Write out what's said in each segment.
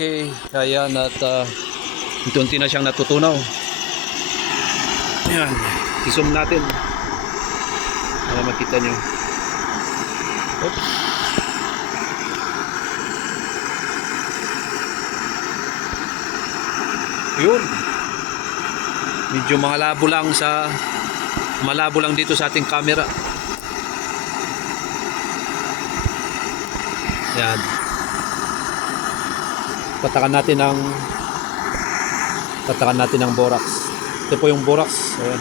Okay, ayan at uh, unti-unti na siyang natutunaw. Ayan, i-zoom natin. Para makita nyo. Oops. Yun. Medyo malabo lang sa malabo lang dito sa ating camera. Yan. Patakan natin ng patakan natin ng borax. Ito po yung borax. Ayan.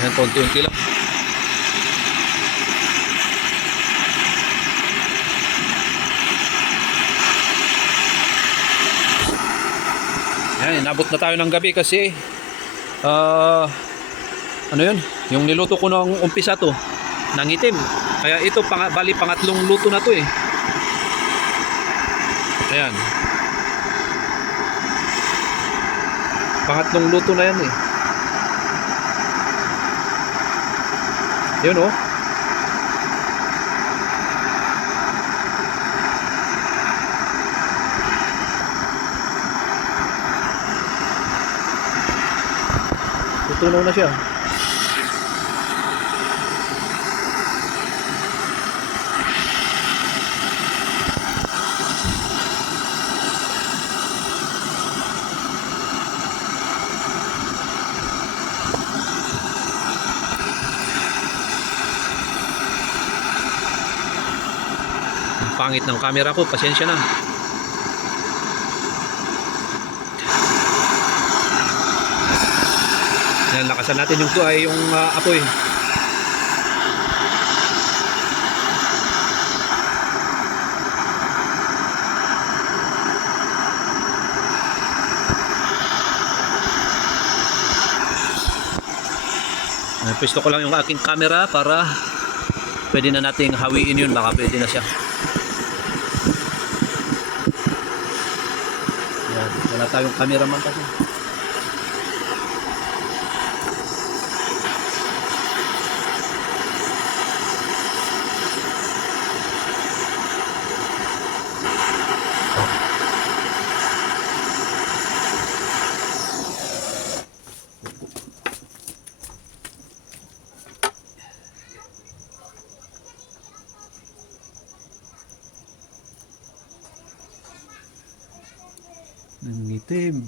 Ayan, konti-unti lang. Ayan, inabot na tayo ng gabi kasi ah ano yun? Yung niluto ko nung umpisa to, nangitim. Kaya ito, pang, bali pangatlong luto na to eh. Ayan. Pangatlong luto na yan eh. Yun oh. Tutunaw na siya. Pangit ng camera ko, pasensya na. Yan, lakasan natin yung ay yung ah, apoy. Uh, Pwesto ko lang yung aking camera para pwede na nating hawiin yun. Baka pwede na siya. Wala tayong cameraman kasi. Nangitim.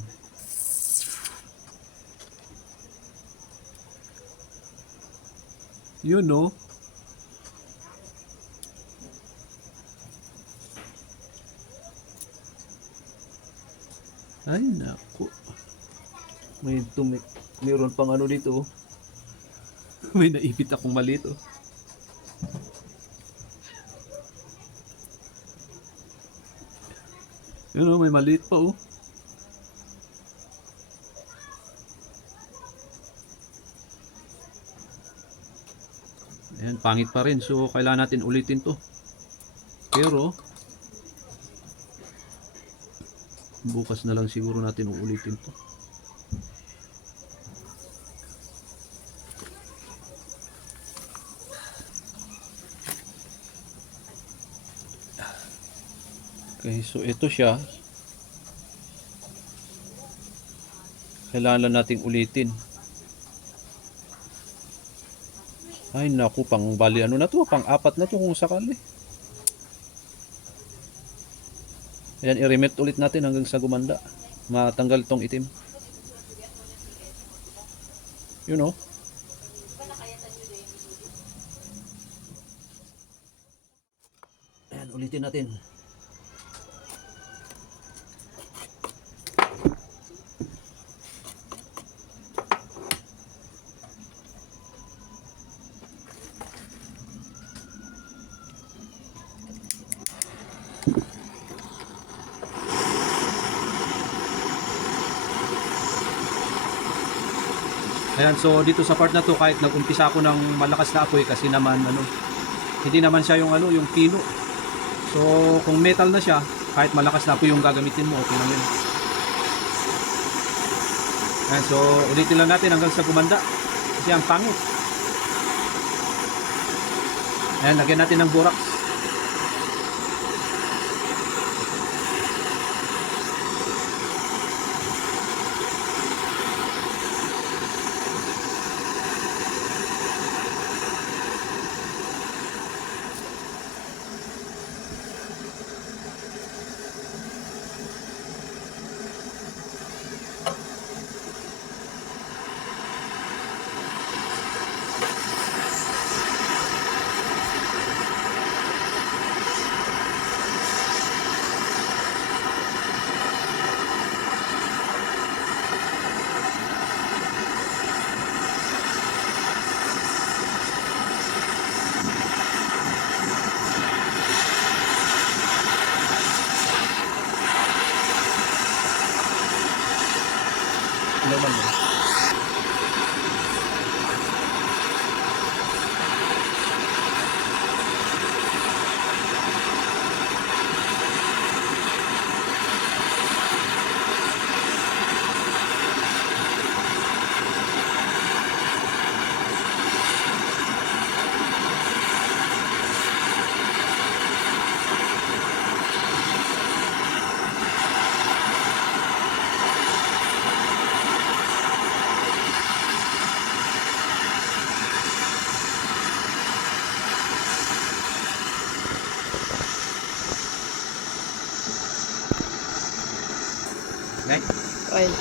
Yun no. Ay naku. May tumi mayroon pang ano dito. oh. May naipit akong maliit oh. Yun oh, may maliit pa oh. Ayan, pangit pa rin. So, kailangan natin ulitin to. Pero, bukas na lang siguro natin uulitin to. Okay, so ito siya. Kailangan lang nating ulitin. Ay naku, pang bali ano na to, pang apat na to kung sakali. Ayan, i-remit ulit natin hanggang sa gumanda. Matanggal tong itim. You know? Ayan, ulitin natin. Ayan, so dito sa part na to kahit nag-umpisa ako ng malakas na apoy kasi naman ano, hindi naman siya yung ano, yung pino. So kung metal na siya, kahit malakas na apoy yung gagamitin mo, okay lang yun. Ayan, so ulitin lang natin hanggang sa gumanda. Kasi ang pangit. Ayan, lagyan natin ng borax. Laman mo. Okay? Oil.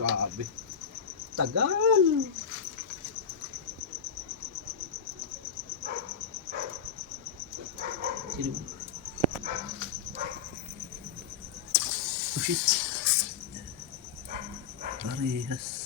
Grabe. Tagal. Sino? Oh shit. Parehas.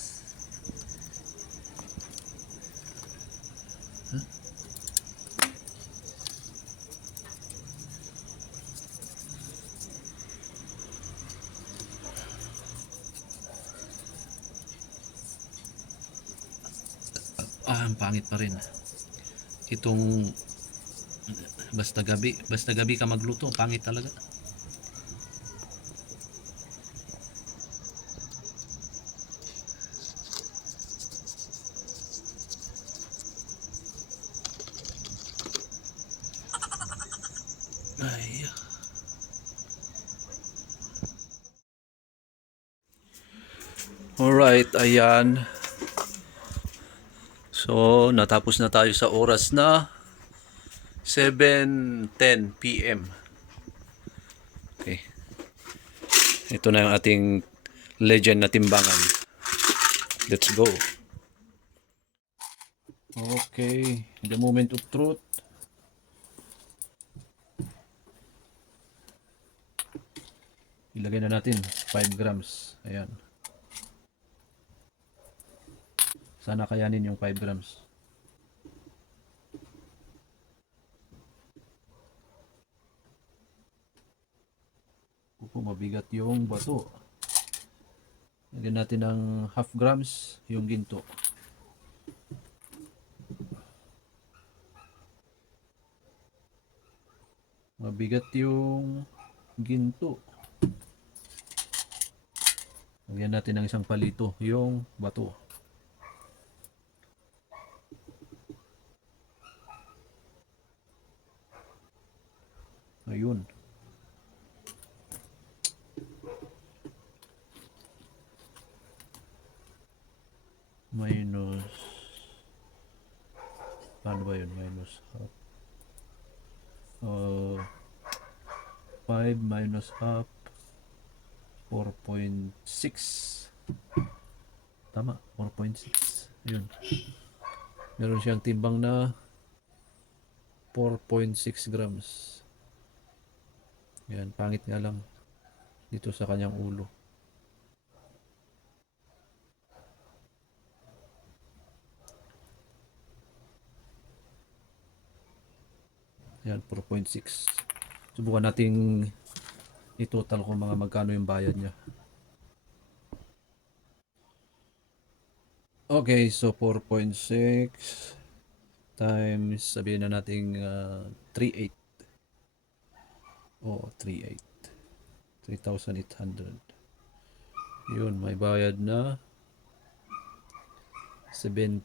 Ang pangit pa rin. Itong basta gabi, basta gabi ka magluto, pangit talaga. Ay. Alright, ayan. So, natapos na tayo sa oras na 7.10 p.m. Okay. Ito na yung ating legend na timbangan. Let's go. Okay. The moment of truth. Ilagay na natin 5 grams. Ayan. Sana kayanin yung 5 grams. Opo, mabigat yung bato. Lagyan natin ng half grams yung ginto. Mabigat yung ginto. Lagyan natin ng isang palito yung bato. Ba yun? Minus half. Uh, 5 minus half. 4.6. Tama. 4.6. Ayun. Meron siyang timbang na 4.6 grams. Yan, pangit nga lang dito sa kanyang ulo. Yan, 4.6. Subukan nating i-total kung mga magkano yung bayad niya. Okay, so 4.6 times sabihin na nating uh, 3.8 Oo, 3.8. 3,800. Yun, may bayad na 17.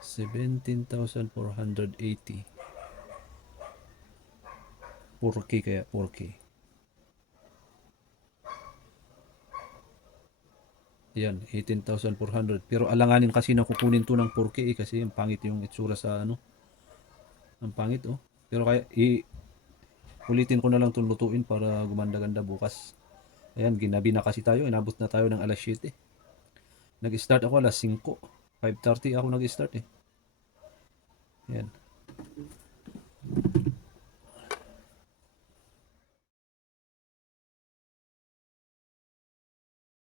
17,480. 4K kaya 4K. Yan, 18,400. Pero alanganin kasi na kukunin to ng 4K eh, kasi ang pangit yung itsura sa ano. Ang pangit oh. Pero kaya i ulitin ko na lang itong lutuin para gumanda-ganda bukas. Ayan, ginabi na kasi tayo. Inabot na tayo ng alas 7. Nag-start ako alas 5. 5.30 ako nag-start eh. Ayan.